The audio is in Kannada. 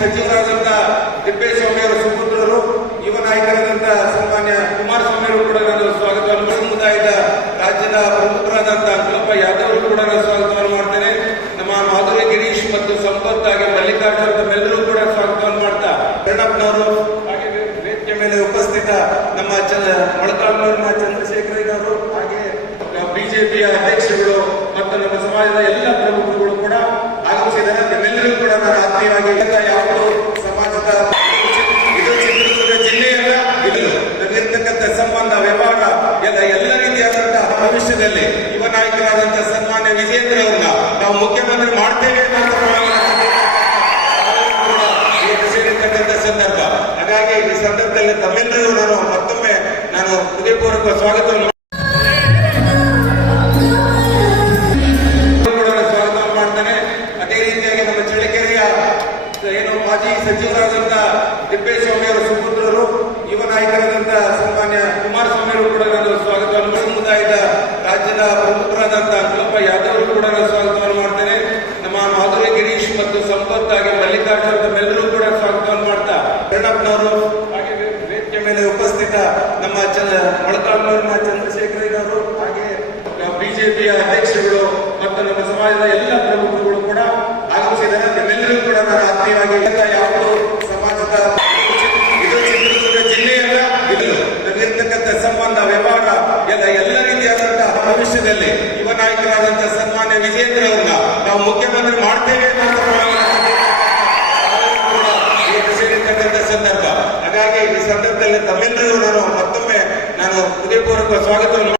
ಸಚಿವರಾದಂಥ ತಿಪ್ಪೇಸ್ವಾಮಿ ಅವರ ಸುಪುತ್ರರು, ಯುವ ನಾಯಕರಾದಂಥ ಸನ್ಮಾನ್ಯ ಕುಮಾರಸ್ವಾಮಿ ಅವರು ಕೂಡ ನಾನು ಸ್ವಾಗತವನ್ನು ಸಮುದಾಯದ ರಾಜ್ಯದ ಪ್ರಮುಖರಾದಂಥ ಕುಲಪ್ಪ ಯಾದವ್ ಅವರು ಕೂಡ ನಾನು ಸ್ವಾಗತವನ್ನು ಮಾಡ್ತೇನೆ ನಮ್ಮ ಮಾಧುರಿ ಗಿರೀಶ್ ಮತ್ತು ಸಂಪತ್ ಹಾಗೆ ಮಲ್ಲಿಕಾರ್ಜುನ್ ಕೂಡ ಸ್ವಾಗತವನ್ನು ಮಾಡ್ತಾ ಪ್ರಣಪ್ನವರು ಹಾಗೆ ವೇದಿಕೆ ಮೇಲೆ ಉಪಸ್ಥಿತ ನಮ್ಮ ಮೊಳಕಾಲ್ನವ್ರನ್ನ ಚಂದ್ರಶೇಖರಯ್ಯನವರು ಹಾಗೆ ಬಿಜೆಪಿಯ ಅಧ್ಯಕ್ಷರುಗಳು ಮತ್ತು ನಮ್ಮ ಸಮಾಜದ ಎಲ್ಲ ಪ್ರಮುಖ ನಿಮ್ಮೆಲ್ಲರೂ ಕೂಡ ನಾನು ಆತ್ಮೀಯವಾಗಿ ಯಾವುದು ಸಮಾಜದ ಇದು ಚಿತ್ರದುರ್ಗ ಜಿಲ್ಲೆಯಲ್ಲ, ಇದು ನಮಗಿರ್ತಕ್ಕಂಥ ಸಂಬಂಧ, ವ್ಯವಹಾರ, ಎಲ್ಲ ಎಲ್ಲ ರೀತಿಯಾದಂತಹ ಭವಿಷ್ಯದಲ್ಲಿ ಯುವ ನಾಯಕರಾದಂತಹ ಸನ್ಮಾನ್ಯ ವಿಜೇಂದ್ರ ಅವರನ್ನ ನಾವು ಮುಖ್ಯಮಂತ್ರಿ ಮಾಡ್ತೇವೆ ಸೇರಿರ್ತಕ್ಕಂಥ ಸಂದರ್ಭ. ಹಾಗಾಗಿ ಈ ಸಂದರ್ಭದಲ್ಲಿ ತಮ್ಮೆಲ್ಲರಿಗೂ ಮತ್ತೊಮ್ಮೆ ನಾನು ಹೃದಯಪೂರ್ವಕ ಸ್ವಾಗತವನ್ನು ಏನು ಮಾಜಿ ಸಚಿವರಾದಂತ ತಿಪ್ಪೇಸ್ವಾಮಿ ಅವರ ಸುಪುತ್ರರು, ಯುವ ನಾಯಕರಾದಂತ ಸನ್ಮಾನ್ಯ ಕುಮಾರಸ್ವಾಮಿ ಅವರು ಕೂಡ ನಾನು ಸ್ವಾಗತವನ್ನು ಸಮುದಾಯದ ರಾಜ್ಯದ ಪ್ರಮುಖರಾದಂತ ಅಂಕಲಪ್ಪ ಯಾದವ್ ಅವರು ಕೂಡ ನಾನು ಸ್ವಾಗತವನ್ನು ಮಾಡ್ತೇನೆ. ನಮ್ಮ ಮಾಧುರಿ ಗಿರೀಶ್ ಮತ್ತು ಸಂಪತ್ ಹಾಗೆ ಮಲ್ಲಿಕಾರ್ಜುನ್ ತಮ್ಮೆಲ್ಲರೂ ಕೂಡ ಸ್ವಾಗತವನ್ನು ಮಾಡ್ತಾ ಪ್ರಣಬ್ನವರು ಹಾಗೆ ವೇದಿಕೆ ಮೇಲೆ ಉಪಸ್ಥಿತ ನಮ್ಮ ಚ ಮೊಳಕಾಲ್ಮೂರಿನ ಚಂದ್ರಶೇಖರಯ್ಯನವರು, ಹಾಗೆ ಬಿಜೆಪಿಯ ಅಧ್ಯಕ್ಷರುಗಳು ಮತ್ತು ನಮ್ಮ ಸಮಾಜದ ಎಲ್ಲ ಪ್ರಮುಖರುಗಳು ಕೂಡ ಆಗಮಿಸಿದ್ದಾರೆ. ನಿಮ್ಮೆಲ್ಲರೂ ಕೂಡ ನಾನು ಆತ್ಮೀಯವಾಗಿ ಯಾವುದು ಸಮಾಜದ ಇದು ಚಿತ್ರದುರ್ಗ ಜಿಲ್ಲೆಯಲ್ಲ, ಇದು ನಮಗಿರ್ತಕ್ಕಂಥ ಸಂಬಂಧ, ವ್ಯವಹಾರ, ಎಲ್ಲ ಎಲ್ಲ ರೀತಿಯಾದಂತಹ ಭವಿಷ್ಯದಲ್ಲಿ ಯುವ ನಾಯಕರಾದಂತಹ ಸನ್ಮಾನ್ಯ ವಿಜೇಂದ್ರ ಅವರನ್ನ ನಾವು ಮುಖ್ಯಮಂತ್ರಿ ಮಾಡ್ತೇವೆ ಇವತ್ತು ಸಂದರ್ಭ. ಹಾಗಾಗಿ ಈ ಸಂದರ್ಭದಲ್ಲಿ ತಮ್ಮೆಲ್ಲರಿಗೂ ನಾನು ಮತ್ತೊಮ್ಮೆ ನಾನು ಹೃದಯಪೂರ್ವಕ ಸ್ವಾಗತವನ್ನು